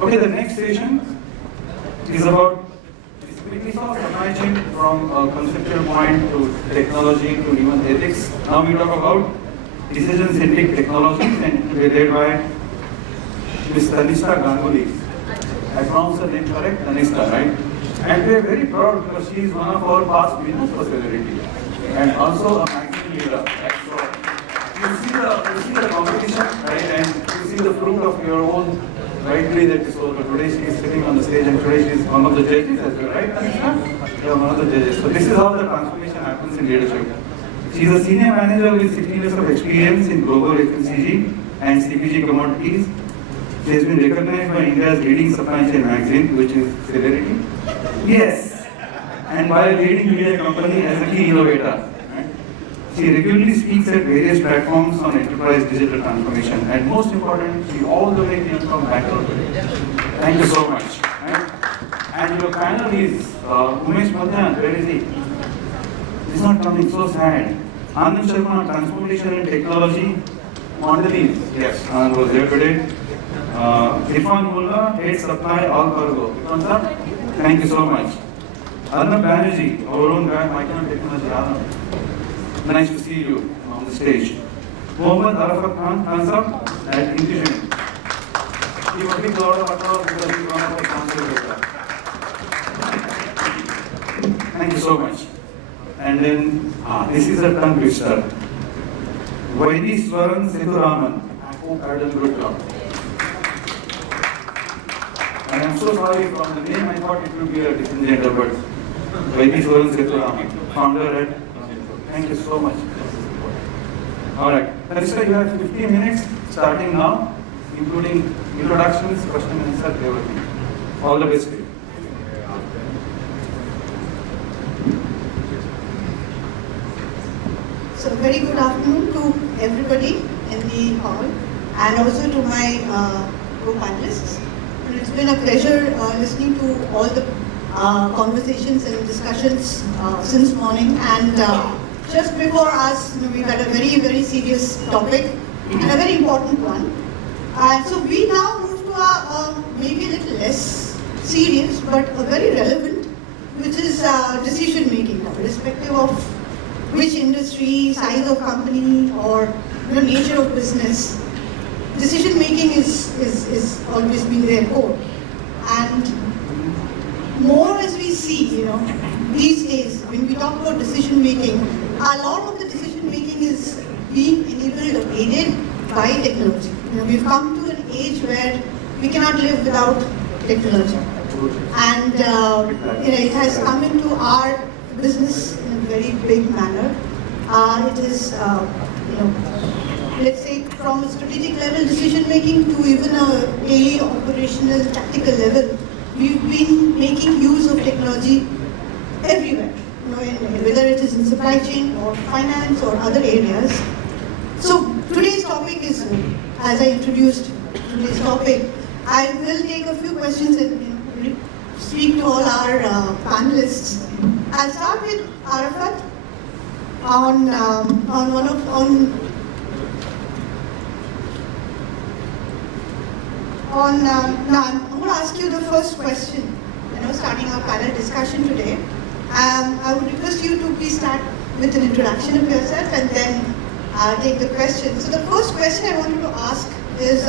Okay, the next session is about, we saw supply chain from a conceptual point to technology to even ethics. Now we talk about decision-centric technologies, and we are led by Ms. Tannistha Ganguly. I pronounced her name correct? Tannistha, right? And we are very proud because she is one of our past winners for Celerity and also a magazine leader. Right? So you see the competition, right? And you see the fruit of your own rightly that is over. Today she is sitting on the stage and today she is one of the judges as well, right? You are one of the judges. So this is how the transformation happens in leadership. She is a senior manager with 16 years of experience in global FMCG and CPG commodities. She has been recognized by India's leading supply chain magazine, which is Celerity. Yes, and by a leading media company as a key innovator. She regularly speaks at various platforms on enterprise digital transformation, and most important, she all the way came from Bangalore. Thank you so much. And your panel is Umesh, Madhyan, where is he? He's not coming, so sad. Anand Sharma, Transportation and Technology, Mondelez. Yes, Anand was there today. Irfan, Mulla, Head Supply, Allcargo. Thank you so much. Arnab, Banerjee, our own guy, Micron Technology, Arnab. Nice to see you on the stage. Mohammed, Arafat hands up at Intugine. Give a big round of applause because he's one of the council. Thank you so much. And then, this is a tongue twister. Vaideeswaran, Sethuraman. I hope I did a good job. And I'm so sorry from the name, I thought it would be a different gender, but Vaideeswaran Sethuraman, founder at. Thank you so much. All right. Tannistha, you have 15 minutes starting now, including introductions, question and answer, everything. All the best to you. So very good afternoon to everybody in the hall and also to my co-panelists. It's been a pleasure listening to all the conversations and discussions since morning, and just before us, we've had a very, very serious topic and a very important one. And so we now move to a maybe a little less serious but a very relevant, which is decision making, irrespective of which industry, size of company, or nature of business. Decision making is always been their core. And more as we see, these days, when we talk about decision making, a lot of the decision making is being enabled or aided by technology. We've come to an age where we cannot live without technology. And it has come into our business in a very big manner. It is, let's say from a strategic level decision making to even a daily operational tactical level, we've been making use of technology everywhere, whether it is in supply chain or finance or other areas. So today's topic is, as I introduced today's topic, I will take a few questions and speak to all our panelists. I'll start with Arafat on now I'm going to ask you the first question, starting our panel discussion today. I would request you to please start with an introduction of yourself and then take the question. So the first question I wanted to ask is,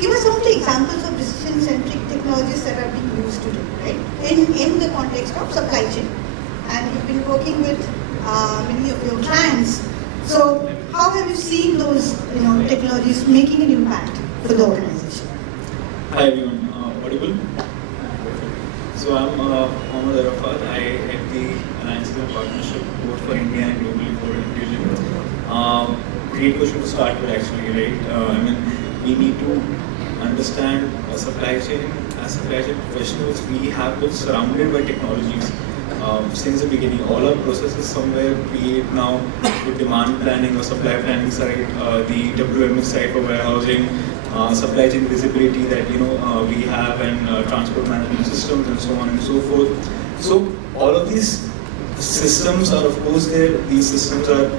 give us some of the examples of decision-centric technologies that are being used today, right? In the context of supply chain. And you've been working with many of your clients. So how have you seen those technologies making an impact for the organization? Hi everyone, audible? So I'm Mohammed Arafat. I head the Alliances and Partnership both for India and globally for Intugine. Great question to start with actually, right? We need to understand a supply chain. As supply chain professionals, we have been surrounded by technologies since the beginning. All our processes somewhere, be it now with demand planning or supply planning side, the WMS side for warehousing, supply chain visibility that we have, and transport management systems and so on and so forth. So all of these systems are of course there. These systems are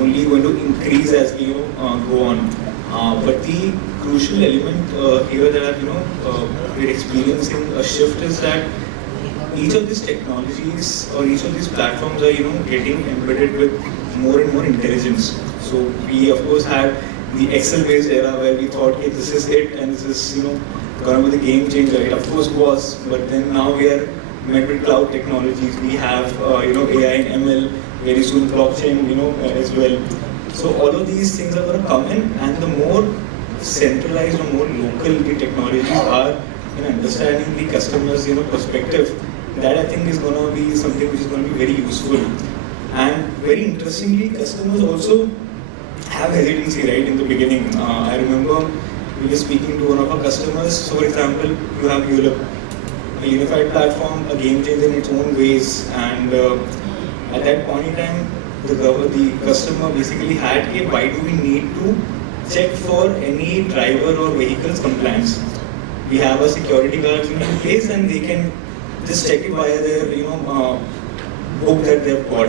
only going to increase as we go on. But the crucial element here that we're experiencing a shift is that each of these technologies or each of these platforms are getting embedded with more and more intelligence. So we of course had the Excel-based era where we thought, hey, this is it and this is going to be the game changer. It of course was, but then now we are met with cloud technologies. We have AI and ML, very soon blockchain as well. So all of these things are going to come in, and the more centralized or more local the technologies are in understanding the customer's perspective, that I think is going to be something which is going to be very useful. And very interestingly, customers also have hesitancy right in the beginning. I remember we were speaking to one of our customers. So for example, you have Europe, a unified platform, a game changer in its own ways, and at that point in time, the customer basically had, okay, why do we need to check for any driver or vehicle's compliance? We have a security guards in place and they can just check it via their book that they've got.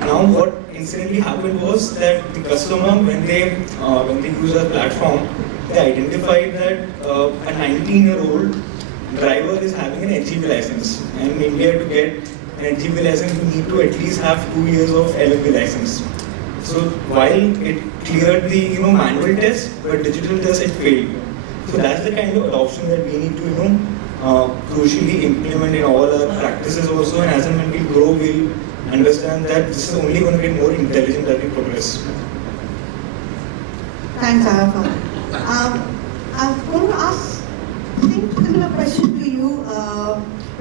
Now what incidentally happened was that the customer, when they use our platform, they identified that a 19-year-old driver is having an HGV license, and in India to get an HGV license you need to at least have 2 years of LLB license. So while it cleared the manual test, but digital test it failed. So that's the kind of adoption that we need to crucially implement in all our practices also, and as and when we grow we'll understand that this is only going to get more intelligent as we progress. Thanks, Arafat. I'm going to ask a similar question to you,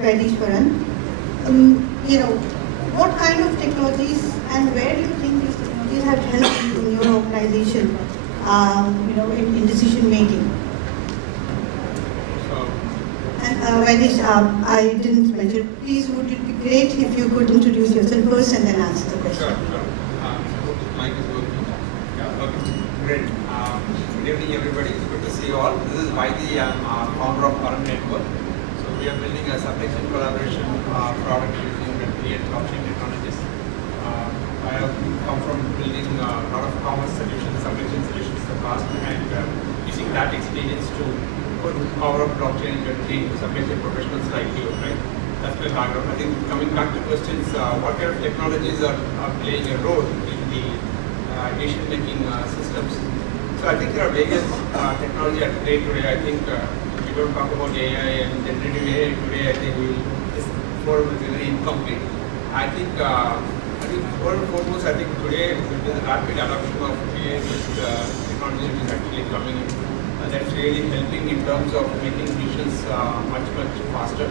Vaideeswaran. What kind of technologies and where do you think these technologies have helped you in your organization, in decision making? And Vaidesh, I didn't mention, please would it be great if you could introduce yourself first and then answer the question. Sure. Mic is working. Yeah, okay. Great. Good evening, everybody. It's good to see you all. This is Vaideeswaran. I'm founder of ParamNetwork. So we are building a supply chain collaboration product using the blockchain technologies. I have come from building a lot of commerce solutions, supply chain solutions in the past, and using that experience to put power of blockchain into supply chain professionals like you, right? That's my background. I think coming back to questions, what kind of technologies are playing a role in the decision-making systems? So I think there are various technology at play today. I think we don't talk about AI and generative AI today. I think this forum is very incomplete. I think first and foremost, I think today with the rapid adoption of AI-based technology which is actually coming in, that's really helping in terms of making decisions much faster.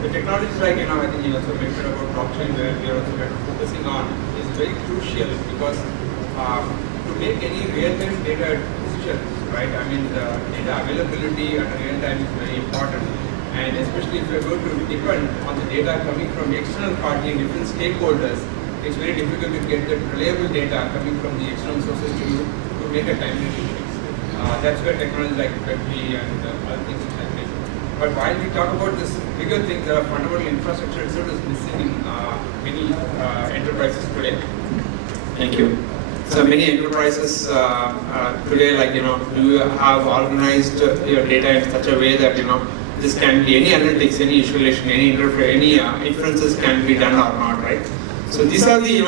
The technologies like, I think you also mentioned about blockchain, where we are also kind of focusing on, is very crucial because to make any real-time data decisions, right? I mean, the data availability at real time is very important. And especially if you're going to depend on the data coming from external party, different stakeholders, it's very difficult to get the reliable data coming from the external sources to make a timely decision. That's where technology like Web3 and other things is happening. But while we talk about this bigger things, the fundamental infrastructure itself is missing in many enterprises today. Thank you. So many enterprises today, like you have organized your data in such a way that this can be any analytics, any visualization, any interface, any inferences can be done or not, right? So these are the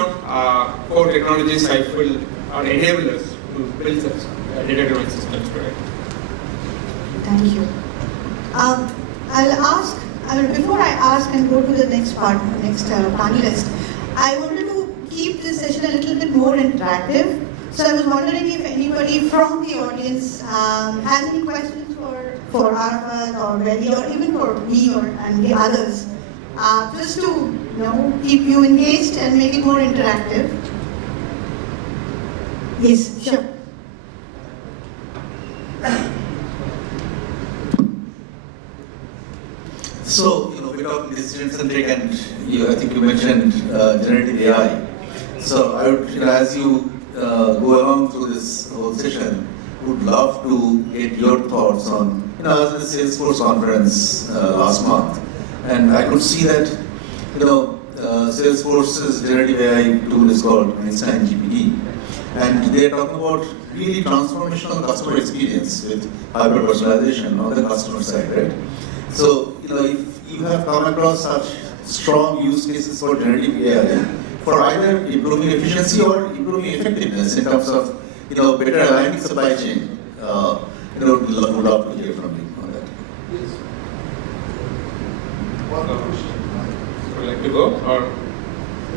core technologies I feel are enablers to build such data-driven systems today. Thank you. Before I ask and go to the next panelist, I wanted to keep this session a little bit more interactive. So I was wondering if anybody from the audience has any questions for Arafat or Vaideeswaran, or even for me and the others, just to keep you engaged and make it more interactive. Yes, sure. So, we're talking decision-centric, and I think you mentioned generative AI. So, I would, as you go along through this whole session, would love to get your thoughts on, I was at the Salesforce conference last month, and I could see that, Salesforce's generative AI tool is called Einstein GPT, And they are talking about really transformational customer experience with hyper-personalization on the customer side, right? So, if you have come across such strong use cases for generative AI, for either improving efficiency or improving effectiveness in terms of, better aligning supply chain, would love to hear from you on that. Yes. Would you like to go or?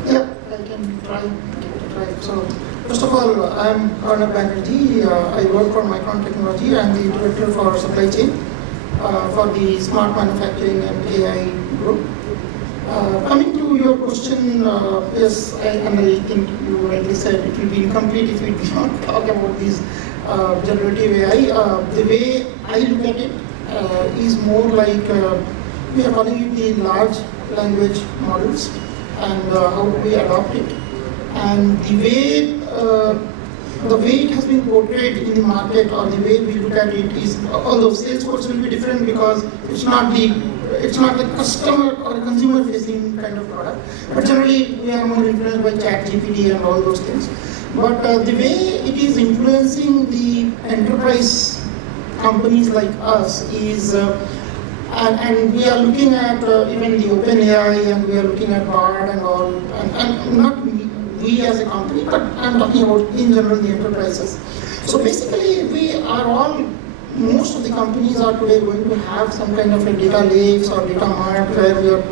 Yeah, I can try. So, first of all, I'm Arnab Banerjee. I work for Micron Technology. I'm the director for supply chain for the smart manufacturing and AI group. Coming to your question, yes, I think you rightly said it will be incomplete if we do not talk about these generative AI. The way I look at it is more like we are calling it the large language models and how we adopt it. And the way it has been portrayed in the market or the way we look at it is, although Salesforce will be different because it's not the customer or consumer facing kind of product, but generally we are more influenced by ChatGPT and all those things. But the way it is influencing the enterprise companies like us is, and we are looking at even the OpenAI, and we are looking at Bard and all, and not we as a company, but I'm talking about in general the enterprises. So basically most of the companies are today going to have some kind of a data lakes or data mart where we are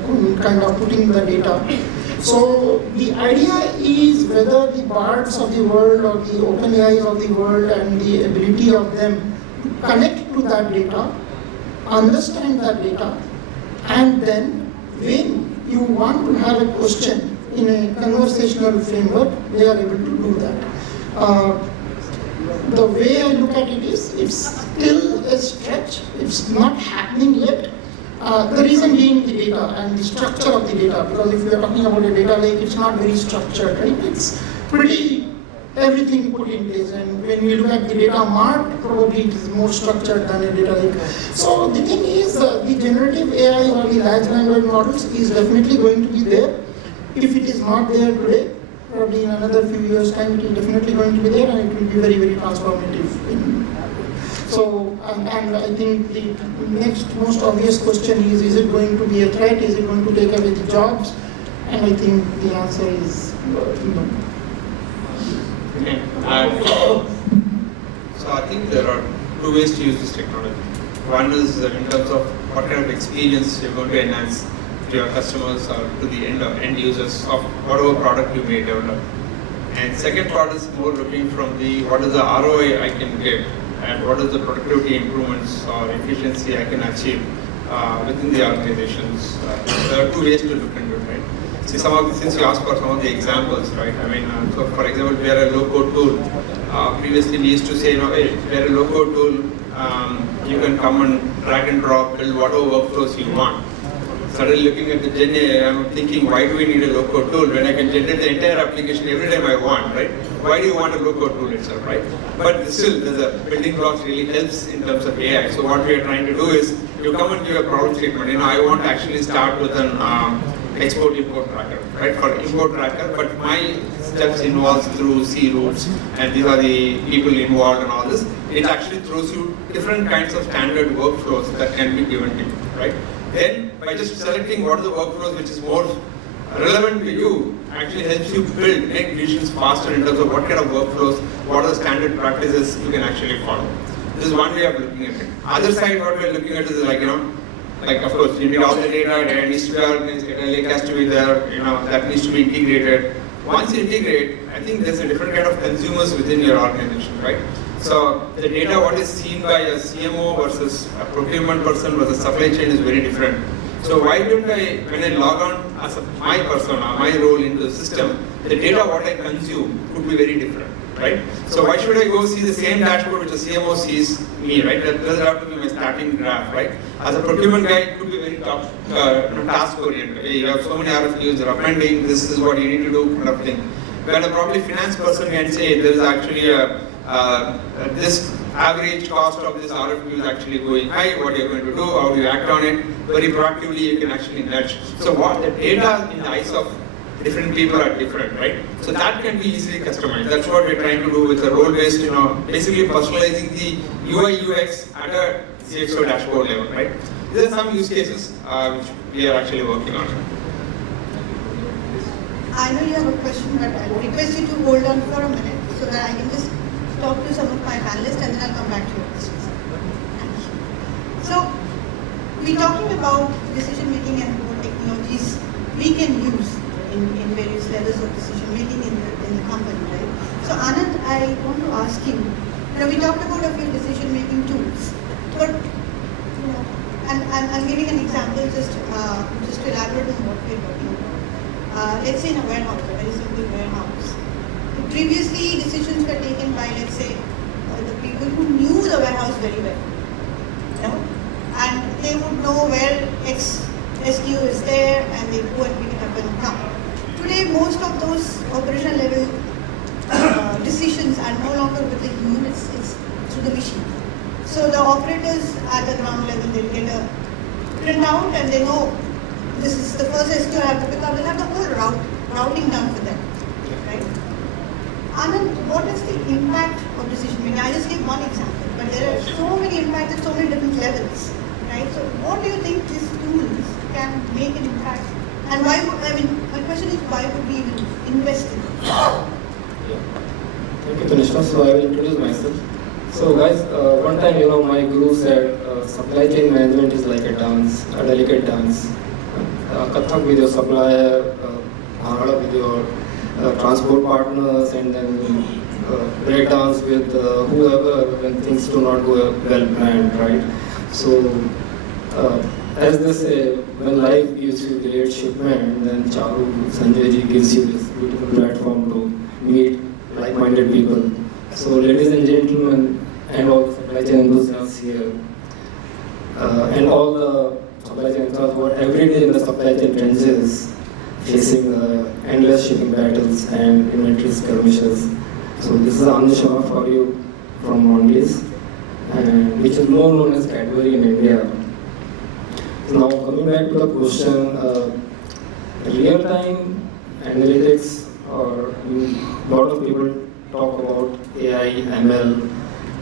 kind of putting the data. So the idea is whether the Bards of the world or the OpenAIs of the world and the ability of them to connect to that data, understand that data, and then when you want to have a question in a conversational framework, they are able to do that. The way I look at it is, it's still a stretch, it's not happening yet. The reason being the data and the structure of the data, because if we are talking about a data lake, it's not very structured, right? It's pretty everything put in place, and when we look at the data mart, probably it is more structured than a data lake. So the thing is, the generative AI or the large language models is definitely going to be there. If it is not there today, probably in another few years' time, it is definitely going to be there, and it will be very, very transformative. So, and I think the next most obvious question is it going to be a threat? Is it going to take away the jobs? And I think the answer is no. Okay. So I think there are two ways to use this technology. One is in terms of what kind of experience you're going to enhance to your customers or to the end users of whatever product you may develop. And second part is more looking from the what is the ROI I can get and what is the productivity improvements or efficiency I can achieve within the organizations. There are two ways to look into it, right? See, since you asked for some of the examples, right? I mean, so for example, we are a low-code tool. Previously, we used to say, hey, we are a low-code tool. You can come and drag and drop, build whatever workflows you want. Suddenly looking at the Gen AI, I'm thinking, why do we need a low-code tool when I can generate the entire application every time I want, right? Why do you want a low-code tool itself, right? But still, the building blocks really helps in terms of AI. So what we are trying to do is, you come and give a problem statement. I want to actually start with an export-import tracker, right? For import tracker, but my steps involves through C routes, and these are the people involved and all this. It actually throws you different kinds of standard workflows that can be given to you, right? Then, by just selecting what are the workflows which is more relevant to you, actually helps you make decisions faster in terms of what kind of workflows, what are the standard practices you can actually follow. This is one way of looking at it. Other side, what we are looking at is like, of course, you need all the data needs to be organized, data lake has to be there, that needs to be integrated. Once you integrate, I think there's a different kind of consumers within your organization, right? So the data, what is seen by a CMO versus a procurement person versus supply chain is very different. So why don't when I log on as my persona, my role into the system, the data what I consume could be very different, right? So why should I go see the same dashboard which a CMO sees me, right? That doesn't have to be my starting graph, right? As a procurement guy, it could be very task oriented. Hey, you have so many RFQs, they're appending, this is what you need to do, kind of thing. When a probably finance person can say there is actually this average cost of this RFQ is actually going high, what you're going to do, how do you act on it, very proactively you can actually nudge. So what the data in the eyes of different people are different, right? So that can be easily customized. That's what we're trying to do with the role-based, basically personalizing the UI UX at a CXO dashboard level, right? These are some use cases which we are actually working on. I know you have a question, but I'll request you to hold on for a minute so that I can just talk to some of my panelists and then I'll come back to your questions. Thank you. So, we're talking about decision making and what technologies we can use in various levels of decision making in the company, right? So, Anand, I want to ask you, we talked about a few decision making tools, but and I'm giving an example just to elaborate on what we're talking about. Let's say in a warehouse, a very simple warehouse. Previously, decisions were taken by, let's say, the people who knew the warehouse very well, and they would know where X SKU is there, and they go and pick it up and come. Today, most of those operational level decisions are no longer with the human; it's through the machine. So the operators at the ground level, they'll get a printout, and they know this is the first SKU I have to pick up. They'll have the whole routing done for them, right? Anand, what is the impact of decision making? I just gave one example, but there are so many impacts at so many different levels, right? So what do you think these tools can make an impact? And why would, my question is, why would we even invest in it? Thank you, Tannistha. So I will introduce myself. So guys, one time, my guru said, supply chain management is like a dance, a delicate dance. Kathak with your supplier, Bhangra with your transport partners, and then breakdowns with whoever when things do not go well planned, right? So, as they say, when life gives you delayed shipment, then Charu Sanjay ji gives you this beautiful platform to meet like-minded people. So, ladies and gentlemen, and all the supply chain enthusiasts here, and all the supply chain enthusiasts who are every day in the supply chain trenches, facing endless shipping battles and inventory skirmishes. So this is Anand Sharma for you from Mondelez, and which is more known as Cadbury in India. So now coming back to the question, real-time analytics, or a lot of people talk about AI, ML,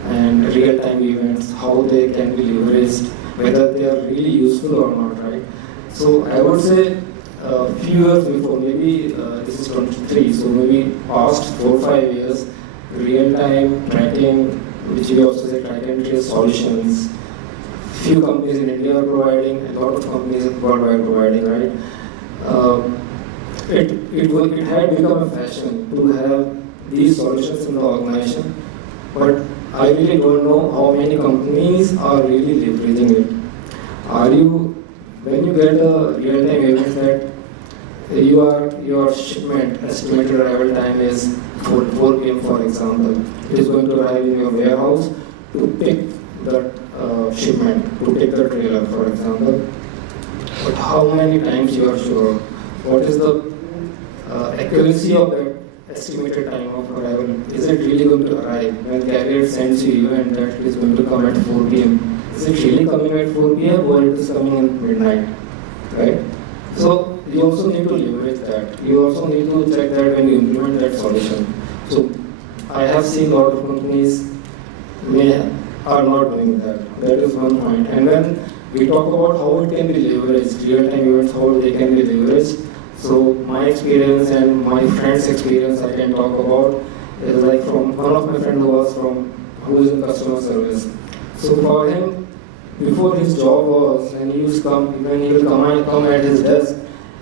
and real-time events, how they can be leveraged, whether they are really useful or not, right? So I would say a few years before, maybe this is 23, so maybe past 4-5 years, real-time tracking, which we also say track and trace solutions, few companies in India are providing, a lot of companies worldwide providing, right? It had become a fashion to have these solutions in the organization, but I really don't know how many companies are really leveraging it. When you get a real-time event that your shipment estimated arrival time is 4 p.m. for example, it is going to arrive in your warehouse to pick the shipment, to pick the trailer for example. But how many times you are sure? What is the accuracy of that estimated time of arrival? Is it really going to arrive when carrier sends you event that it is going to come at 4 p.m.? Is it really coming at 4 p.m. or it is coming in midnight, right? So you also need to leverage that. You also need to check that when you implement that solution. So I have seen a lot of companies are not doing that. That is one point. And when we talk about how it can be leveraged, real-time events, how they can be leveraged. So my experience and my friend's experience I can talk about is like from one of my friends who is in customer service. So for him, before his job was, when he will come at his desk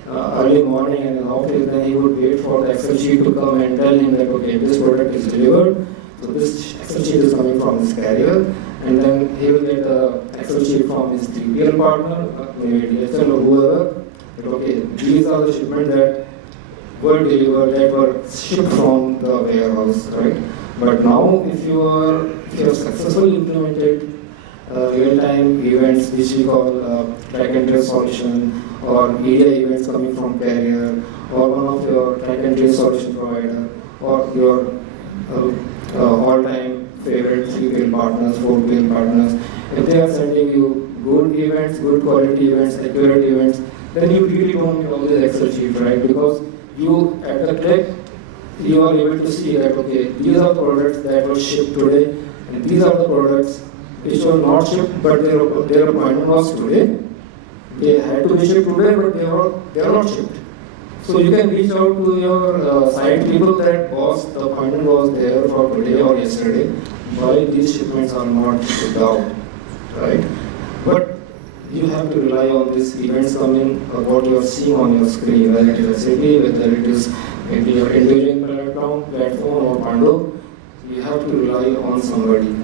early morning and in the office, then he would wait for the Excel sheet to come and tell him that okay, this product is delivered. So this Excel sheet is coming from this carrier, and then he will get the Excel sheet from his 3PL partner, maybe DHL or whoever. But okay, these are the shipments that were delivered, that were shipped from the warehouse, right? But now, if you have successfully implemented real-time events, which we call track and trace solution, or EDI events coming from carrier, or one of your track and trace solution provider, or your all-time favorite 3PL partners, 4PL partners, if they are sending you good events, good quality events, accurate events, then you really don't need all these Excel sheets, right? Because you at the click, you are able to see that, okay, these are the products that were shipped today, and these are the products which were not shipped, but their appointment was today. They had to be shipped today, but they are not shipped. So you can reach out to your site people that the appointment was there for today or yesterday. Why these shipments are not shipped out, right? But you have to rely on these events coming, what you are seeing on your screen, whether it is SAP, whether it is maybe your Intugine platform or Pando. You have to rely on somebody.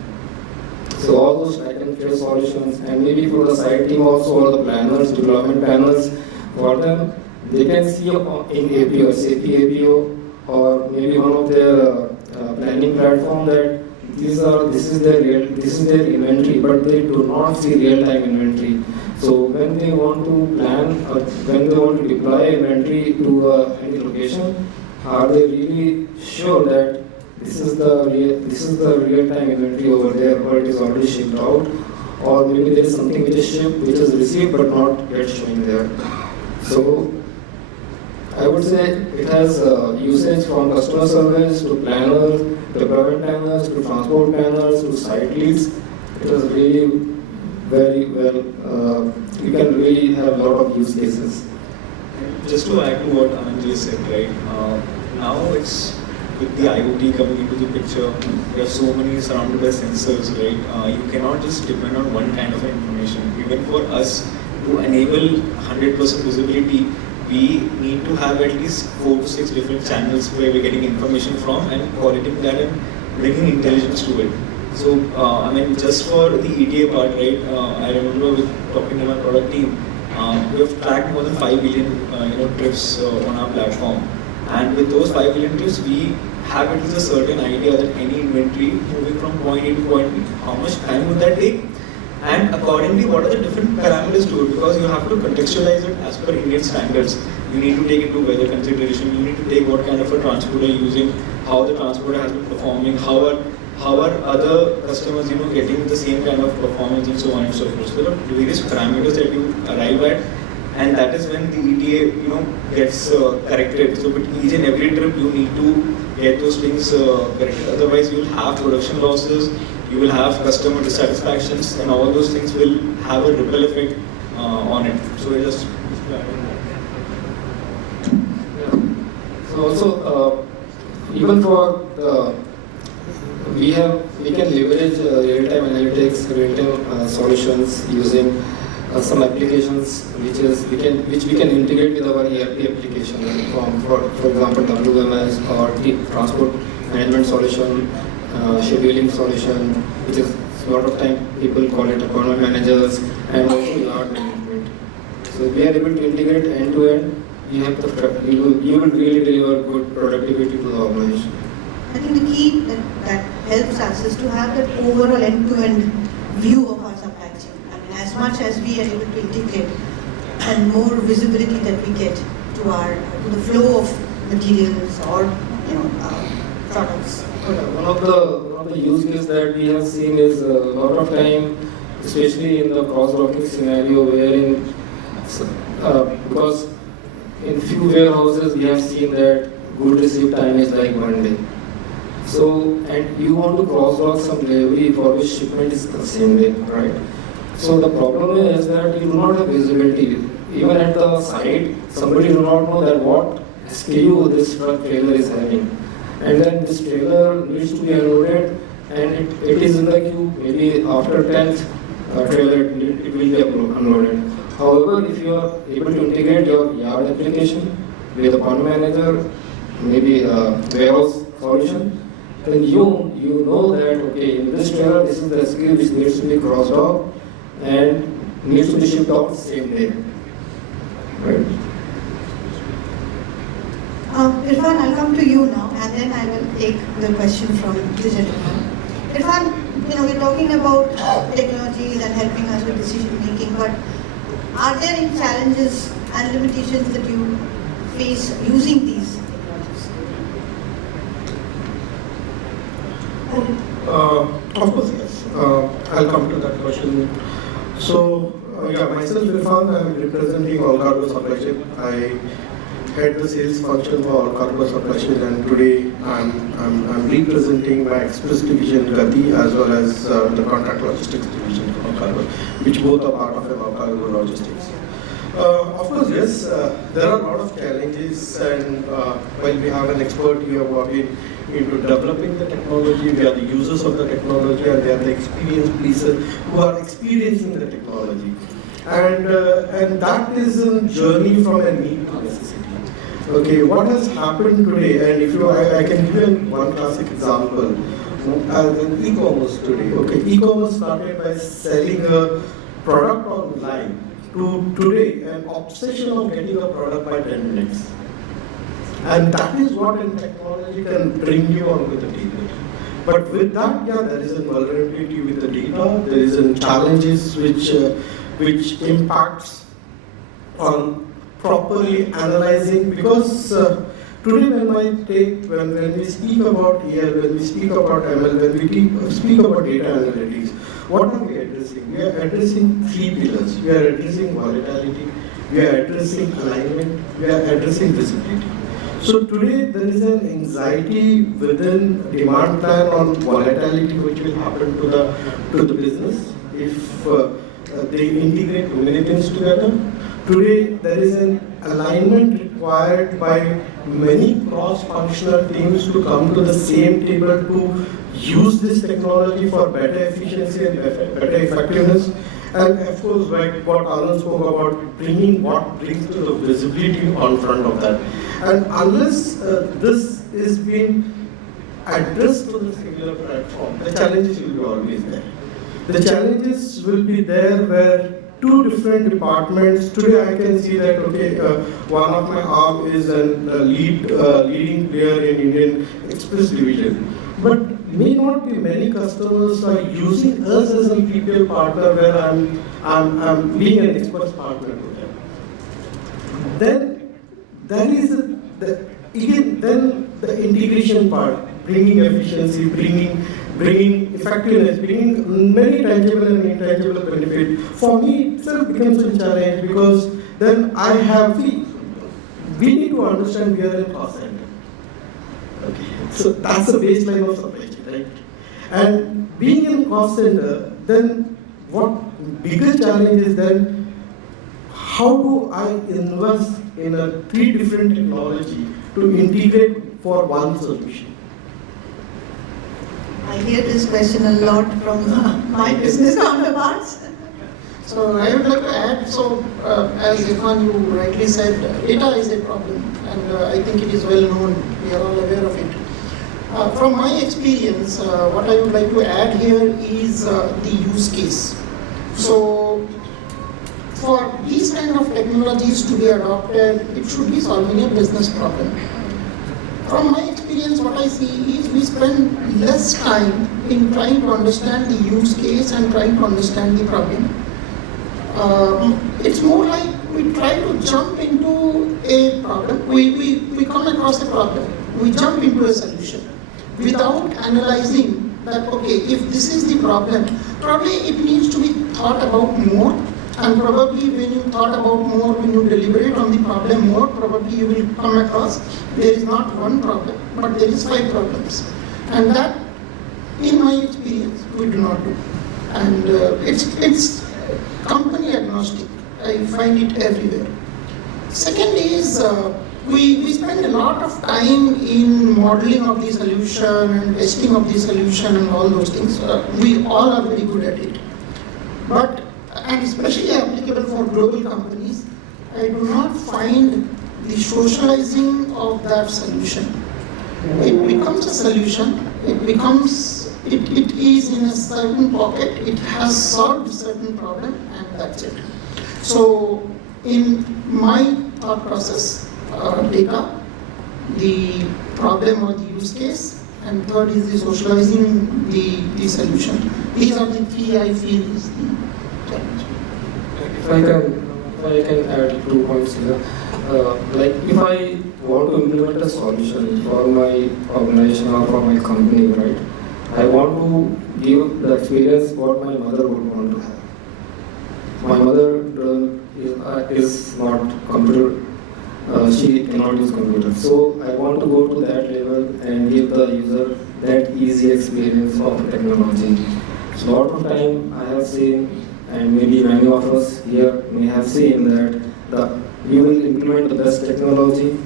So all those track and trace solutions, and maybe for the site team also, or the planners, deployment planners, for them, they can see in APO, SAP APO, or maybe one of their planning platform that this is their inventory, but they do not see real-time inventory. So when they want to plan, when they want to deploy inventory to any location, are they really sure that this is the real-time inventory over there, or it is already shipped out, or maybe there is something which is shipped, which is received but not yet showing there. So I would say it has usage from customer service to planners, deployment planners, to transport planners, to site leads. It is really very well, you can really have a lot of use cases. Just to add to what Anand just said, right? Now it's with the IoT coming into the picture, you have so many surrounded by sensors, right? You cannot just depend on one kind of information. Even for us to enable 100% visibility, we need to have at least 4 to 6 different channels where we're getting information from and correlating that and bringing intelligence to it. So, I mean, just for the ETA part, right? I remember talking to my product team, we have tracked more than 5 billion trips on our platform. And with those 5 billion trips, we have at least a certain idea that any inventory moving from point A to point B, how much time would that take? And accordingly, what are the different parameters to it? Because you have to contextualize it as per Indian standards. You need to take into weather consideration, you need to take what kind of a transporter you're using, how the transporter has been performing, how are other customers getting the same kind of performance, and so on and so forth. So there are various parameters that you arrive at, and that is when the ETA gets corrected. So with each and every trip you need to get those things corrected. Otherwise you will have production losses, you will have customer dissatisfactions, and all those things will have a ripple effect on it. So it just So also even for we can leverage real-time analytics, real-time solutions using some applications which we can integrate with our ERP application, for example WMS or transport management solution, scheduling solution, which is a lot of time people call it appointment managers, and also yard management. So we are able to integrate end to end. You will really deliver good productivity to the organization. I think the key that helps us is to have that overall end-to-end view of our supply chain. I mean, as much as we are able to integrate, and more visibility that we get to the flow of materials or products. One of the use cases that we have seen is a lot of time, especially in the cross-docking scenario, wherein because in few warehouses we have seen that good receipt time is like 1 day. So, and you want to cross-dock some delivery for which shipment is the same day, right? So the problem is that you do not have visibility. Even at the site, somebody do not know that what SKU this truck trailer is having. And then this trailer needs to be unloaded, and it is in the queue. Maybe after 10th trailer, it will be unloaded. However, if you are able to integrate your yard application with a pond manager, maybe a warehouse solution, then you know that, okay, in this trailer, this is the SKU which needs to be crossed off and needs to be shipped out same day. Right? Irfan, I'll come to you now, and then I will take the question from the gentleman. Irfan, we're talking about technologies and helping us with decision making, but are there any challenges and limitations that you face using these technologies? Of course, yes. I'll come to that question. So, myself, Irfan, I'm representing Allcargo supply chain. I head the sales function for Allcargo supply chain, and today I'm representing my express division Gati as well as the contract logistics division of Allcargo, which both are part of Allcargo logistics. Of course, yes, there are a lot of challenges, and while we have an expert here who have been into developing the technology, we are the users of the technology, and they are the experienced pieces who are experiencing the technology. And that is a journey from a need to necessity. Okay, what has happened today, and if you, I can give you one classic example, as in e-commerce today. Okay, e-commerce started by selling a product online to today an obsession of getting a product by 10 minutes. And that is what in technology can bring you onto the table. But with that, yeah, there is a vulnerability with the data, there is a challenges which impacts on properly analyzing, because today when we speak about EL, when we speak about ML, when we speak about data analytics, what are we addressing? We are addressing three pillars. We are addressing volatility, we are addressing alignment, we are addressing visibility. So today there is an anxiety within demand plan on volatility which will happen to the business if they integrate too many things together. Today there is an alignment required by many cross-functional teams to come to the same table to use this technology for better efficiency and better effectiveness. And of course, like what Anand spoke about, bringing what brings to the visibility on front of that. And unless this is being addressed to the singular platform, the challenges will be always there. The challenges will be there where two different departments, today I can see that, okay, one of my arm is a leading player in Indian Express division. But may not be many customers are using us as a PPL partner where I'm being an express partner to them. Then there is then the integration part, bringing efficiency, bringing effectiveness, bringing many tangible and intangible benefit. For me, itself becomes a challenge, because then we need to understand we are in cost center. Okay, so that's the baseline of supply chain, right? And being in cost center, then what bigger challenge is then how do I invest in a three different technology to integrate for one solution? I hear this question a lot from my business counterparts. So I would like to add, as Irfan, you rightly said, data is a problem, and I think it is well known, we are all aware of it. From my experience, what I would like to add here is the use case. So for these kind of technologies to be adopted, it should be solving a business problem. From my experience, what I see is we spend less time in trying to understand the use case and trying to understand the problem. It's more like we try to jump into a problem. We come across a problem. We jump into a solution without analyzing that, okay, if this is the problem, probably it needs to be thought about more. And probably when you thought about more, when you deliberate on the problem more, probably you will come across there is not one problem, but there is 5 problems. And that, in my experience, we do not do. And it's company agnostic. I find it everywhere. Second is, we spend a lot of time in modeling of the solution and testing of the solution and all those things. We all are very good at it. But, and especially applicable for global companies, I do not find the socializing of that solution. It becomes a solution, it is in a certain pocket, it has solved a certain problem, and that's it. So, in my thought process, data, the problem or the use case, and third is the socializing the solution. These are the 3 I feel is the challenge. If I can add 2 points here. Like if I want to implement a solution for my organization or for my company, right? I want to give the experience what my mother would want to have. My mother is not computer she cannot use computer. So I want to go to that level and give the user that easy experience of technology. So a lot of time I have seen, and maybe many of us here may have seen that you will implement the best technology,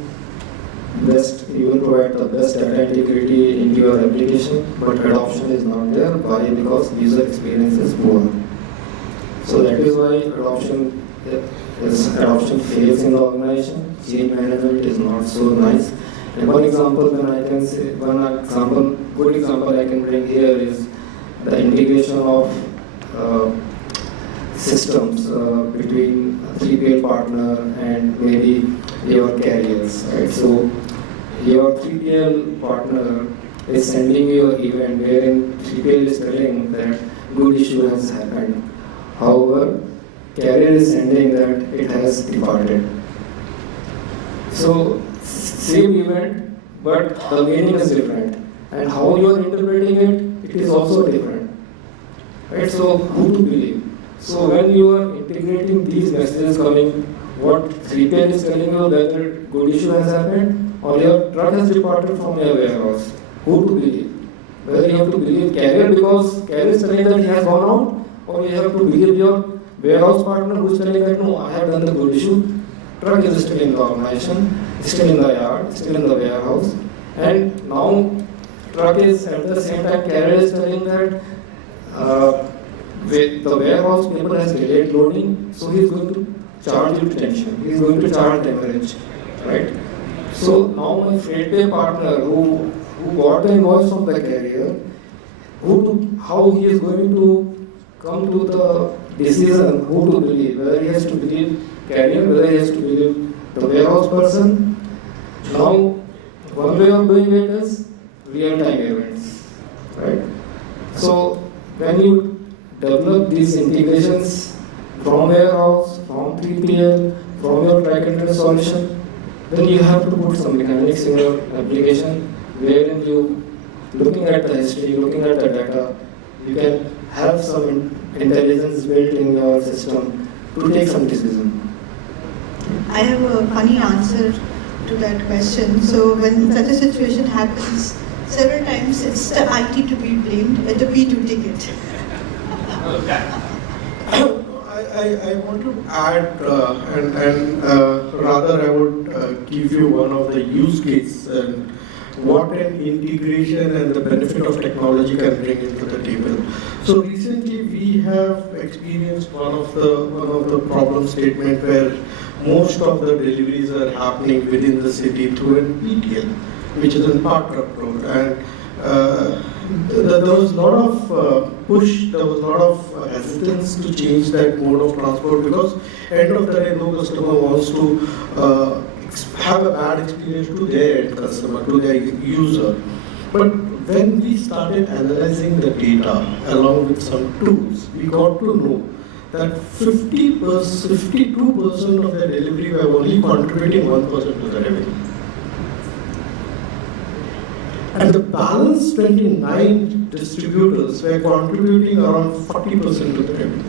you will provide the best data integrity into your application, but adoption is not there. Why? Because user experience is poor. So that is why adoption fails in the organization. Change management is not so nice. And one example, good example I can bring here is the integration of systems between a 3PL partner and maybe your carriers, right? So your 3PL partner is sending you an event wherein 3PL is telling that good issue has happened. However, carrier is sending that it has departed. So same event, but the meaning is different. And how you are interpreting it, it is also different. Right? So who to believe? So when you are integrating these messages coming, what 3PL is telling you whether good issue has happened or your truck has departed from your warehouse, who to believe? Whether you have to believe carrier because carrier is telling that he has gone out, or you have to believe your warehouse partner who is telling that no, I have done the good issue, truck is still in the organization, still in the yard, still in the warehouse, and now truck is at the same time carrier is telling that the warehouse people has delayed loading, so he is going to charge you detention, he is going to charge demurrage, right? So now my freight pay partner who got the invoice from the carrier, how he is going to come to the decision who to believe, whether he has to believe carrier, whether he has to believe the warehouse person. Now one way of doing it is real-time events, right? So when you develop these integrations from warehouse, from 3PL, from your track and trace solution, then you have to put some mechanics in your application wherein you, looking at the history, looking at the data, you can have some intelligence built in your system to take some decision. I have a funny answer to that question. So when such a situation happens, several times it's the IT to be blamed and the B to take it. I want to add, and rather I would give you one of the use case and what an integration and the benefit of technology can bring into the table. So recently we have experienced one of the problem statement where most of the deliveries are happening within the city through an ETL, which is a part truck road, and there was a lot of push, there was a lot of hesitance to change that mode of transport because end of the day no customer wants to have a bad experience to their end customer, to their user. But when we started analyzing the data along with some tools, we got to know that 52% of the delivery were only contributing 1% to the revenue. And the balance 29 distributors were contributing around 40% to the revenue.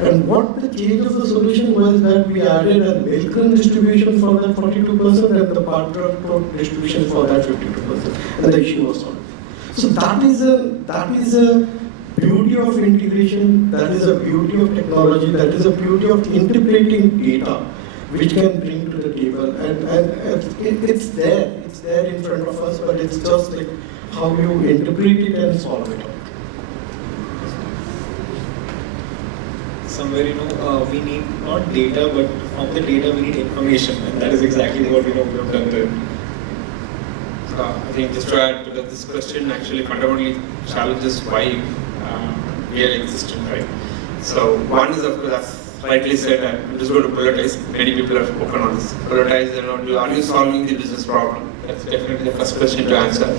And what the change of the solution was that we added a Micron distribution for that 42% and the partner distribution for that 52%, and the issue was solved. So that is a beauty of integration, that is a beauty of technology, that is a beauty of interpreting data, which can bring to the table, and it's there in front of us, but it's just like how you interpret it and solve it. Somewhere, we need not data, but from the data we need information, and that is exactly what we have done there. I think just to add to that, this question actually fundamentally challenges why we are existing, right? So one is, of course, as rightly said, I'm just going to bulletize. Many people have spoken on this. Bulletize, are you solving the business problem? That's definitely the first question to answer.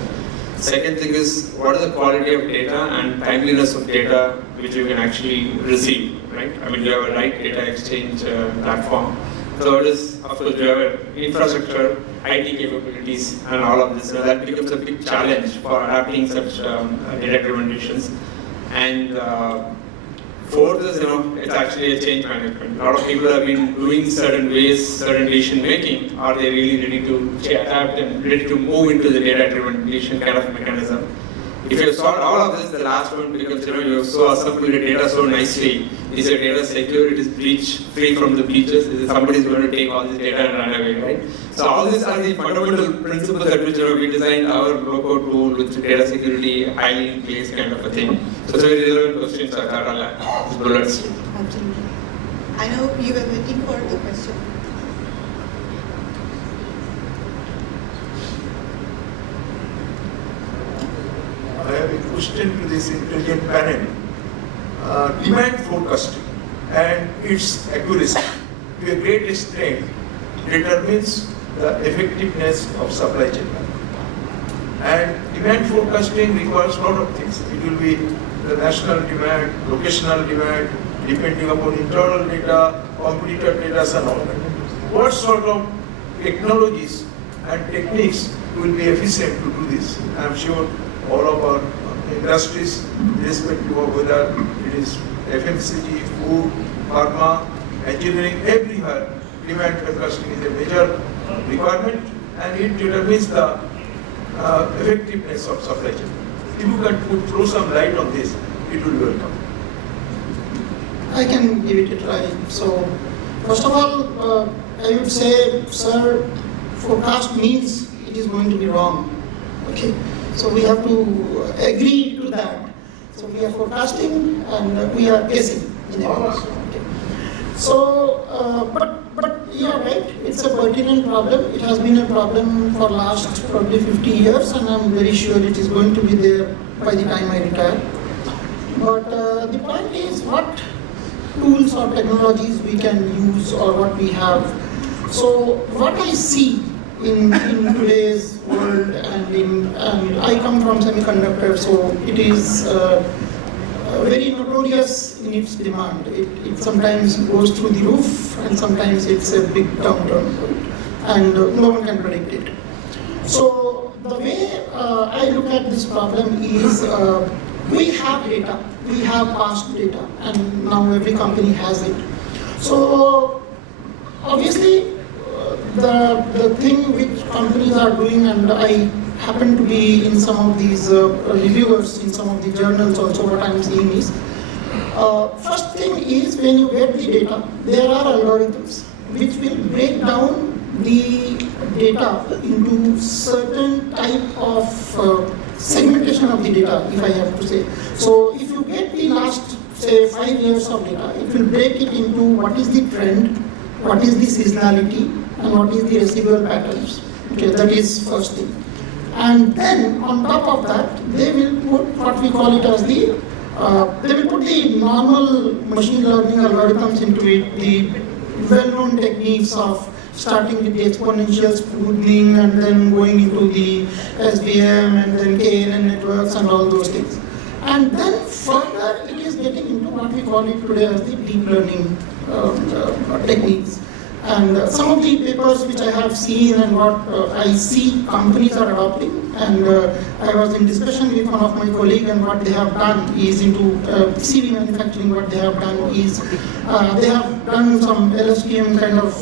Second thing is, what is the quality of data and timeliness of data which you can actually receive, right? I mean, you have a right data exchange platform. Third is, of course, you have an infrastructure, IT capabilities, and all of this. So that becomes a big challenge for adapting such data-driven decisions. And fourth is, it's actually a change management. A lot of people have been doing certain ways, certain decision making. Are they really ready to adapt and ready to move into the data-driven decision kind of mechanism? If you have solved all of this, the last one becomes, you have so assembled the data so nicely. Is your data secure? It is breach free from the breaches? Is it somebody is going to take all this data and run away, right? So all these are the fundamental principles at which we designed our low-code tool with data security highly in place kind of a thing. So it's a very relevant question, so I thought I'll add bullets. Absolutely. I know you were waiting for the question. I have a question to this intelligent panel. Demand forecasting and its accuracy to a great extent determines the effectiveness of supply chain. And demand forecasting requires a lot of things. It will be the national demand, locational demand, depending upon internal data, competitor data and all that. What sort of technologies and techniques will be efficient to do this? I am sure all of our industries, irrespective of whether it is FMCG, food, pharma, engineering, everywhere, demand forecasting is a major requirement and it determines the effectiveness of supply chain. If you can throw some light on this, it will be welcome. I can give it a try. So, first of all, I would say, sir, forecast means it is going to be wrong. Okay, so we have to agree to that. So we are forecasting and we are guessing. Okay. So, but you are right. It's a pertinent problem. It has been a problem for last probably 50 years, and I'm very sure it is going to be there by the time I retire. But the point is, what tools or technologies we can use or what we have. So what I see in today's world, and I come from semiconductor, so it is very notorious in its demand. It sometimes goes through the roof, and sometimes it's a big downturn, and no one can predict it. So the way I look at this problem is we have data, we have past data, and now every company has it. So obviously, the thing which companies are doing, and I happen to be in some of these reviewers in some of the journals also, what I'm seeing is, first thing is when you get the data, there are algorithms which will break down the data into certain type of segmentation of the data, if I have to say. So if you get the last, say, 5 years of data, it will break it into what is the trend, what is the seasonality, and what is the residual patterns. Okay, that is first thing. And then on top of that, they will put what we call it as the, they will put the normal machine learning algorithms into it, the well-known techniques of starting with the exponential smoothing and then going into the SVM and then KNN networks and all those things. And then further it is getting into what we call it today as the deep learning techniques. And some of the papers which I have seen and what I see companies are adopting, and I was in discussion with one of my colleagues, and what they have done is into CV manufacturing, what they have done is they have done some LSTM kind of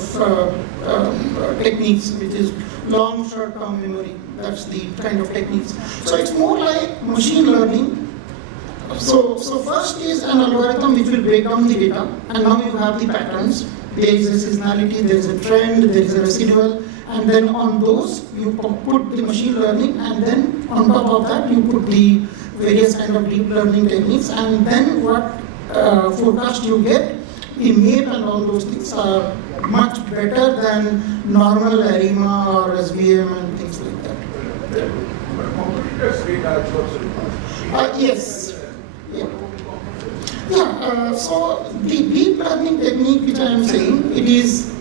techniques, which is long short-term memory. That's the kind of techniques. So it's more like machine learning. So first is an algorithm which will break down the data, and now you have the patterns. There is a seasonality, there is a trend, there is a residual, and then on those you put the machine learning, and then on top of that you put the various kind of deep learning techniques, and then what forecast you get, the MAP and all those things are much better than normal ARIMA or SVM and things like that. Yes. Yeah, so the deep learning technique which I am saying, it is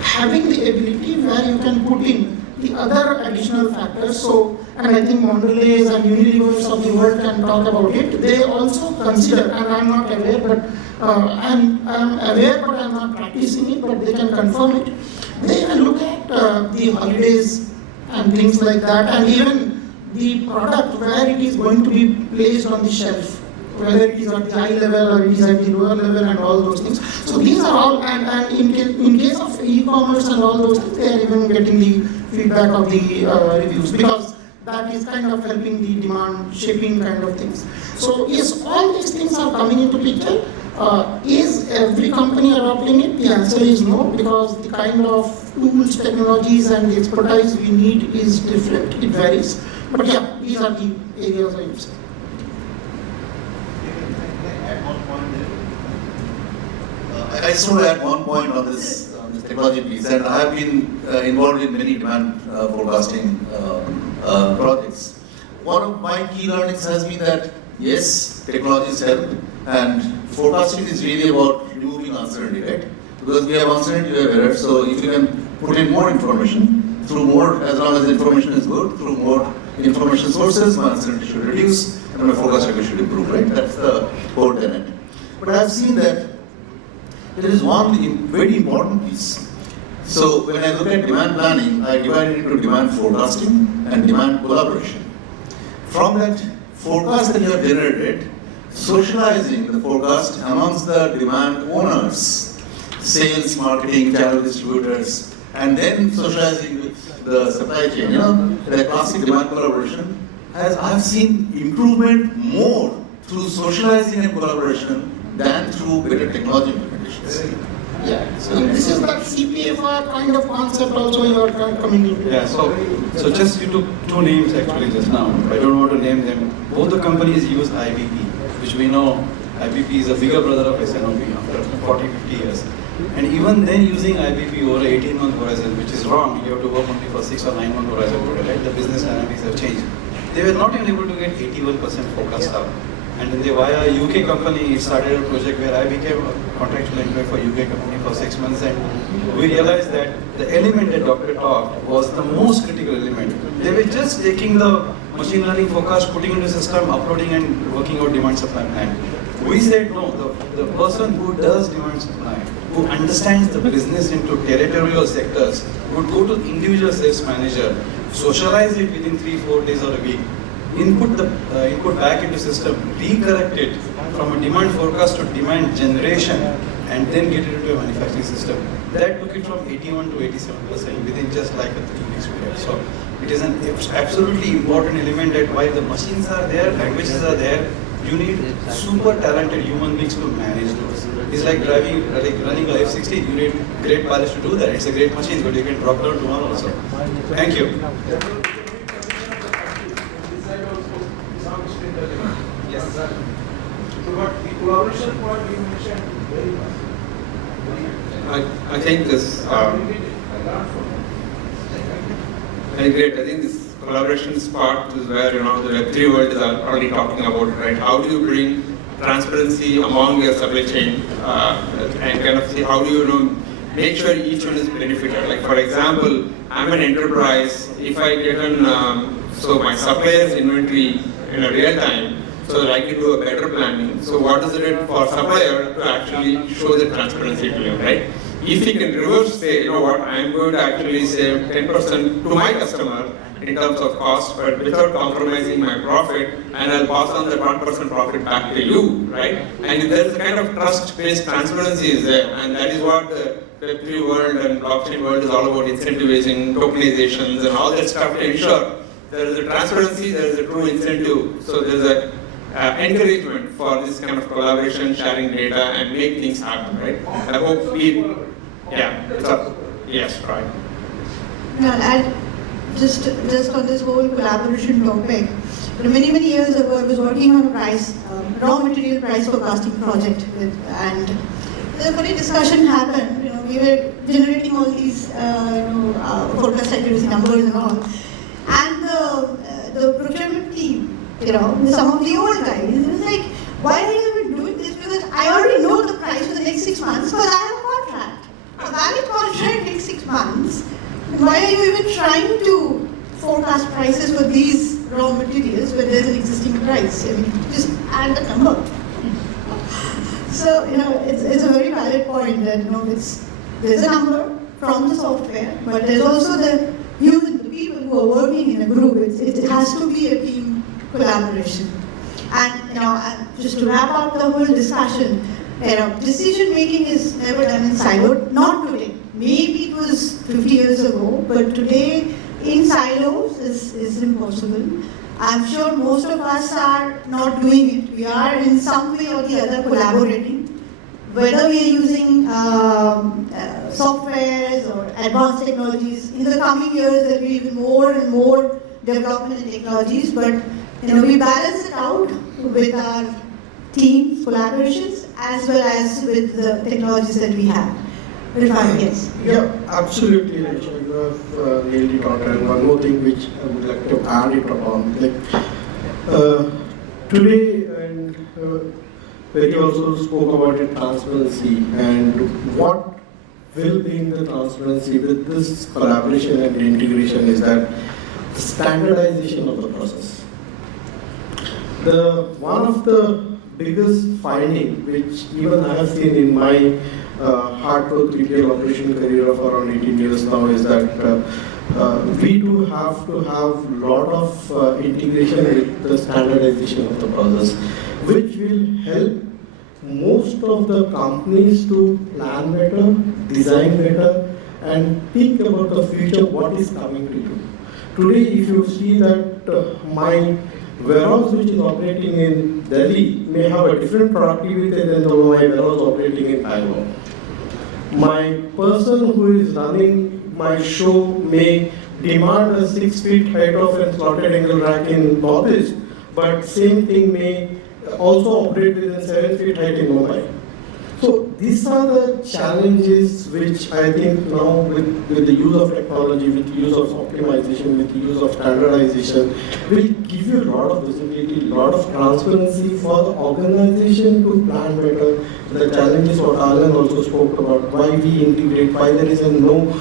having the ability where you can put in the other additional factors. So, and I think Mondelez and Unilever of the world can talk about it. They also consider, and I am not aware, but I am aware, but I am not practicing it, but they can confirm it. They even look at the holidays and things like that, and even the product where it is going to be placed on the shelf. whether it is at the high level or it is at the lower level and all those things. So these are all, and in case of e-commerce and all those things, they are even getting the feedback of the reviews, because that is kind of helping the demand shaping kind of things. So yes, all these things are coming into picture. Is every company adopting it? The answer is no, because the kind of tools, technologies and the expertise we need is different, it varies. But yeah, these are the areas I would say. I just want to add one point on this technology piece, and I have been involved in many demand forecasting projects. One of my key learnings has been that yes, technologies help, and forecasting is really about removing uncertainty, right? Because we have uncertainty, we have errors, so if you can put in more information, through more, as long as the information is good, through more information sources, my uncertainty should reduce, and my forecasting should improve, right? That's the whole tenet. But I've seen that there is one very important piece. So when I look at demand planning, I divide it into demand forecasting and demand collaboration. From that forecast that you have generated, socializing the forecast amongst the demand owners, sales, marketing, channel distributors, and then socializing with the supply chain, the classic demand collaboration, I've seen improvement more through socializing and collaboration than through better technology implementations. Yeah, so this is that CPFR kind of concept also you are coming into. Yeah, so just you took two names actually just now. I don't want to name them. Both the companies use IBP, which we know IBP is a bigger brother of SNOP after 40-50 years. And even then using IBP over an 18-month horizon, which is wrong, you have to work only for 6 or 9 month horizon today, right? The business dynamics have changed. They were not even able to get 81% forecast up. And then they, via a UK company, started a project where I became a contractual employee for UK company for 6 months, and we realized that the element that Dr. talked was the most critical element. They were just taking the machine learning forecast, putting into the system, uploading and working out demand supply plan. We said no, the person who does demand supply, who understands the business into territorial sectors, would go to individual sales manager, socialize it within 3-4 days or a week, input back into system, recorrect it from a demand forecast to demand generation, and then get it into a manufacturing system. That took it from 81 to 87% within just like a 3 weeks period. So it is an absolutely important element that while the machines are there, languages are there, you need super talented human beings to manage those. It's like running a F-16. You need great pilots to do that. It's a great machine, but you can drop down to one also. Thank you. Yes, sir. So what the collaboration part you mentioned very much. I think this very great. I think this collaboration part is where the Web3 world is already talking about it, right? How do you bring transparency among your supply chain and kind of see how do you make sure each one is benefited? Like for example, I'm an enterprise. If I get so my supplier's inventory in a real time, so that I can do a better planning. So what is it for supplier to actually show the transparency to you, right? If you can reverse say, I'm going to actually save 10% to my customer in terms of cost, but without compromising my profit, and I'll pass on the 1% profit back to you, right? And if there's a kind of trust-based transparency is there, and that is what the Web3 world and blockchain world is all about, incentivizing, tokenizations, and all that stuff to ensure there is a transparency, there is a true incentive, so there's a encouragement for this kind of collaboration, sharing data, and make things happen, right? I hope yes, right. And just on this whole collaboration topic, many years ago I was working on a raw material price forecasting project, and a funny discussion happened. We were generating all these forecast accuracy numbers and all, and the procurement team, some of the old guys, it was like, why are you even doing this? Because I already know the price for the next 6 months because I have a contract. A valid contract takes 6 months. Why are you even trying to forecast prices for these raw materials when there's an existing price? I mean, just add the number. So, it's a very valid point that, there's a number from the software, but there's also the people who are working in a group. It has to be a team collaboration. And, just to wrap up the whole discussion, decision making is never done in silos, not today. Maybe it was 50 years ago, but today in silos is impossible. I'm sure most of us are not doing it. We are in some way or the other collaborating. Whether we are using softwares or advanced technologies, in the coming years there will be even more and more development in technologies, but we balance it out with our team collaborations as well as with the technologies that we have. Irfan, yes. Yeah, absolutely. You have nailed it out. And one more thing which I would like to add it upon, today, and where you also spoke about it, transparency, and what will be in the transparency with this collaboration and integration is that the standardization of the process. One of the biggest finding, which even I have seen in my hardcore retail operation career of around 18 years now, is that we do have to have a lot of integration with the standardization of the process, which will help most of the companies to plan better, design better, and think about the future, what is coming to you. Today, if you see that my warehouse which is operating in Delhi may have a different productivity than my warehouse operating in Bangalore. My person who is running my show may demand a 6 feet height of a slotted angle rack in Northeast, but same thing may also operate within 7 feet height in Mumbai. So these are the challenges which I think now with the use of technology, with the use of optimization, with the use of standardization, will give you a lot of visibility, a lot of transparency for the organization to plan better. The challenges what Anand also spoke about, why we integrate, why there is no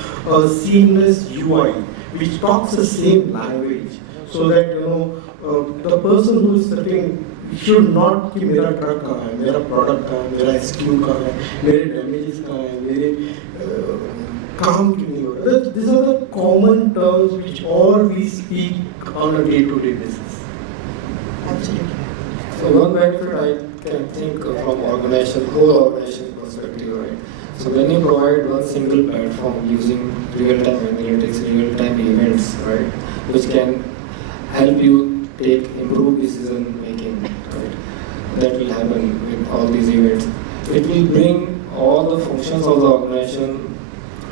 seamless UI, which talks the same language, so that the person who is sitting should not कि मेरा truck कहाँ है, मेरा product कहाँ है, मेरा SKU कहाँ है, मेरे damages कहाँ है, मेरे काम क्यों नहीं हो रहा. These are the common terms which all we speak on a day-to-day basis. Absolutely. So one benefit I can think from whole organization perspective, right? So when you provide one single platform using real-time analytics, real-time events, right, which can help you take improved decision making, right? That will happen with all these events. It will bring all the functions of the organization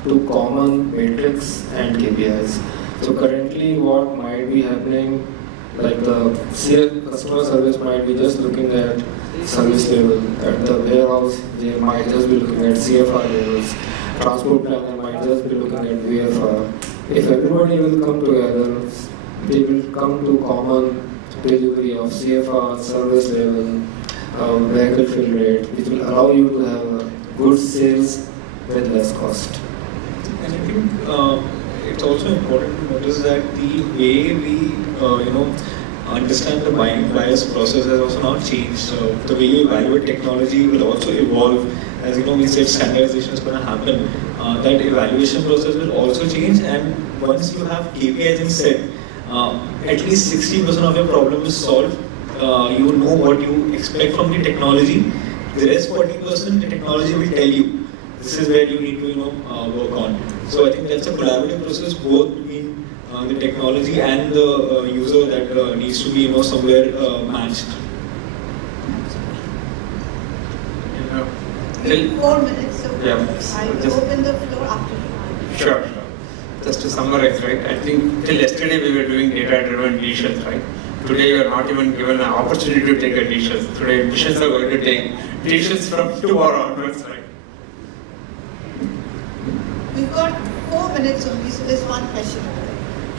to common metrics and KPIs. So currently what might be happening, like the customer service might be just looking at service level. At the warehouse, they might just be looking at CFR levels. Transport planner might just be looking at VFR. If everybody will come together, they will come to common delivery of CFR, service level, vehicle fill rate, which will allow you to have good sales with less cost. And I think it's also important to notice that the way we, understand the buyer's process has also now changed. The way you evaluate technology will also evolve. As we said, standardization is going to happen. That evaluation process will also change, and once you have KPIs in set, at least 60% of your problem is solved. You know what you expect from the technology. The rest 40%, the technology will tell you this is where you need to work on. So I think that's a collaborative process both between the technology and the user that needs to be somewhere matched. 4 minutes, so Yeah. I will open the floor after. Sure. Just to summarize, right? I think till yesterday we were doing data-driven decisions, right? Today we are not even given an opportunity to take a decisions. Today decisions are going to take decisions from tomorrow onwards, right? We've got 4 minutes only, so there's one question.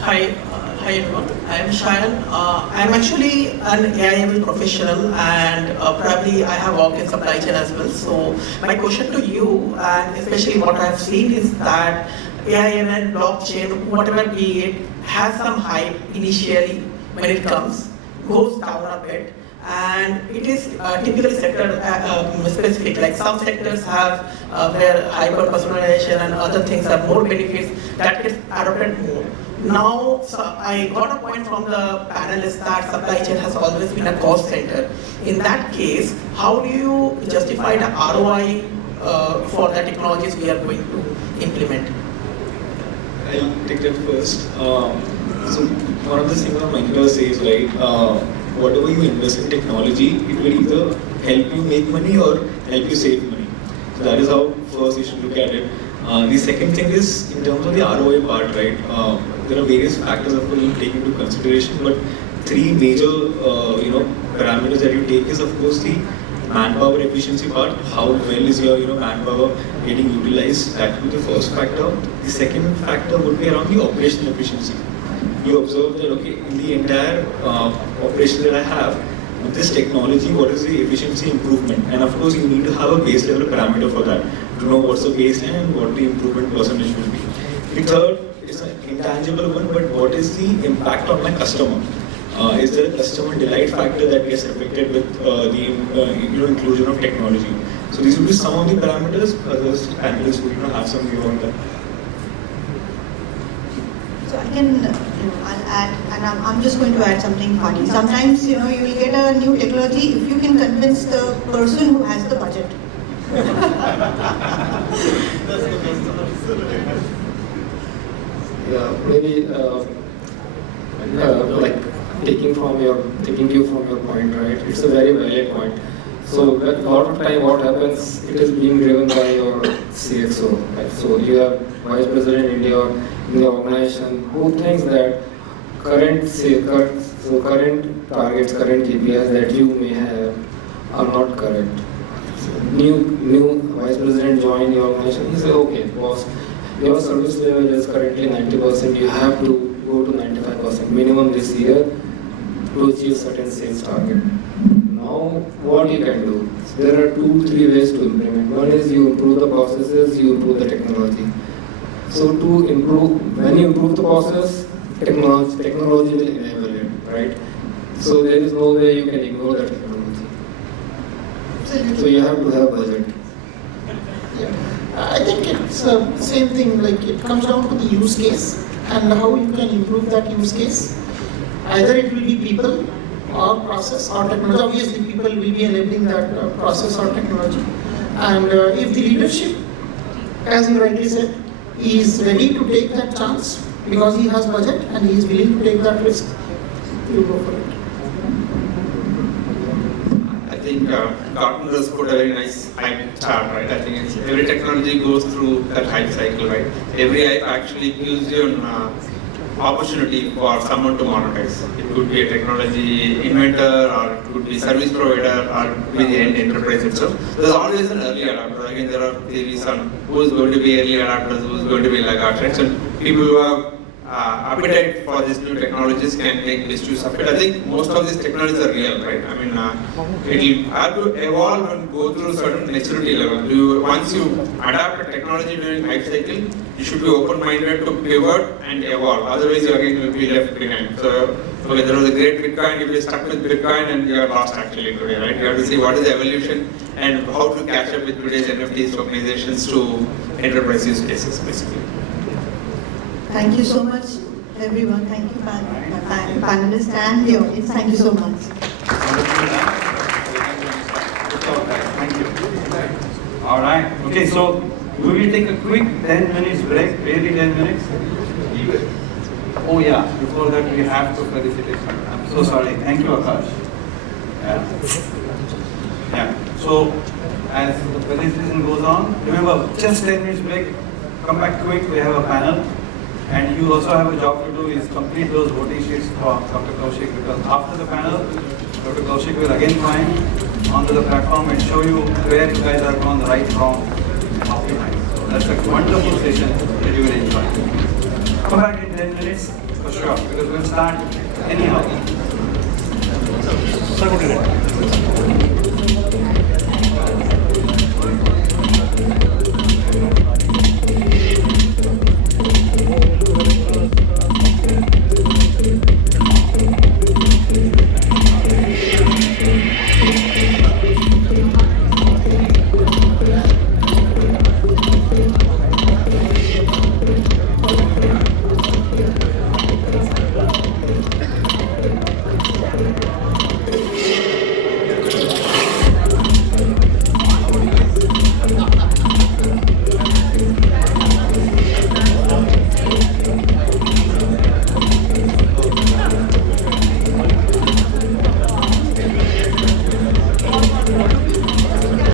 Hi everyone. I am Shayan. I am actually an AI/ML professional, and probably I have worked in supply chain as well. So my question to you, and especially what I have seen, is that AI/ML, blockchain, whatever be it, has some hype initially when it comes, goes down a bit, and it is typically sector specific. Like some sectors have where hyper personalization and other things are more benefits that gets adopted more. Now, I got a point from the panelists that supply chain has always been a cost center. In that case, how do you justify the ROI for the technologies we are going to implement? I'll take that first. So one of the things Mahindra says, right, whatever you invest in technology, it will either help you make money or help you save money. So that is how first you should look at it. The second thing is, in terms of the ROI part, right, there are various factors of course you take into consideration, but three major parameters that you take is of course the manpower efficiency part. How well is your manpower getting utilized? That would be the first factor. The second factor would be around the operational efficiency. You observe that okay, in the entire operation that I have, with this technology, what is the efficiency improvement? And of course, you need to have a base level parameter for that to know what's the baseline and what the improvement percentage will be. The third is an intangible one, but what is the impact on my customer? Is there a customer delight factor that gets affected with the inclusion of technology? So these would be some of the parameters. Others panelists would have some view on that. So I can, I'll add, and I'm just going to add something funny. Sometimes, you will get a new technology if you can convince the person who has the budget. Yeah, maybe like taking you from your point, right? It's a very valid point. So a lot of time, what happens? It is being driven by your CXO. Right? So you have vice president in the organization who thinks that current targets, current KPIs that you may have are not correct. So new vice president join your organization. He says, okay, boss, your service level is currently 90%. You have to go to 95% minimum this year to achieve certain sales target. Now, what you can do? So there are 2-3 ways to implement. One is you improve the processes, you improve the technology. So to improve, when you improve the process, technology will enable it, right? So there is no way you can ignore the technology. So you have to have budget. Yeah. I think it's the same thing, like it comes down to the use case and how you can improve that use case. Either it will be people or process or technology. Obviously people will be enabling that process or technology. And if the leadership, as you rightly said, is ready to take that chance because he has budget and he is willing to take that risk, you go for it. I think Gartner has put a very nice hype chart, right? I think every technology goes through that hype cycle, right? Every hype actually gives you an opportunity for someone to monetize. It could be a technology inventor, or it could be service provider, or it could be the end enterprise itself. There's always an early adopter. Again, there are theories on who is going to be early adopters, who is going to be laggards, right? So people who have appetite for these new technologies can make best use of it. I think most of these technologies are real, right? I mean, it will have to evolve and go through certain maturity level. Once you adapt a technology during life cycle, you should be open-minded to pivot and evolve. Otherwise, you again will be left behind. So, okay, there was a great Bitcoin, you will stuck with Bitcoin and you are lost actually today, right? You have to see what is the evolution and how to catch up with today's NFTs organizations to enterprise use cases, basically. Thank you so much, everyone. Thank you, panelists and the audience. Thank you so much. Thank you. All right. Okay, so we will take a quick 10 minutes break, barely 10 minutes. Oh yeah, before that we have to felicitate. I'm so sorry. Thank you, Akash. Yeah. So as the presentation goes on, remember, just 10 minutes break. Come back quick. We have a panel. And you also have a job to do is complete those voting sheets for Dr. Kaushik, because after the panel, Dr. Kaushik will again climb onto the platform and show you where you guys are on the right, wrong, and optimize. So that's a wonderful session that you will enjoy. Come back in 10 minutes for sure, because we'll start anyhow. So good.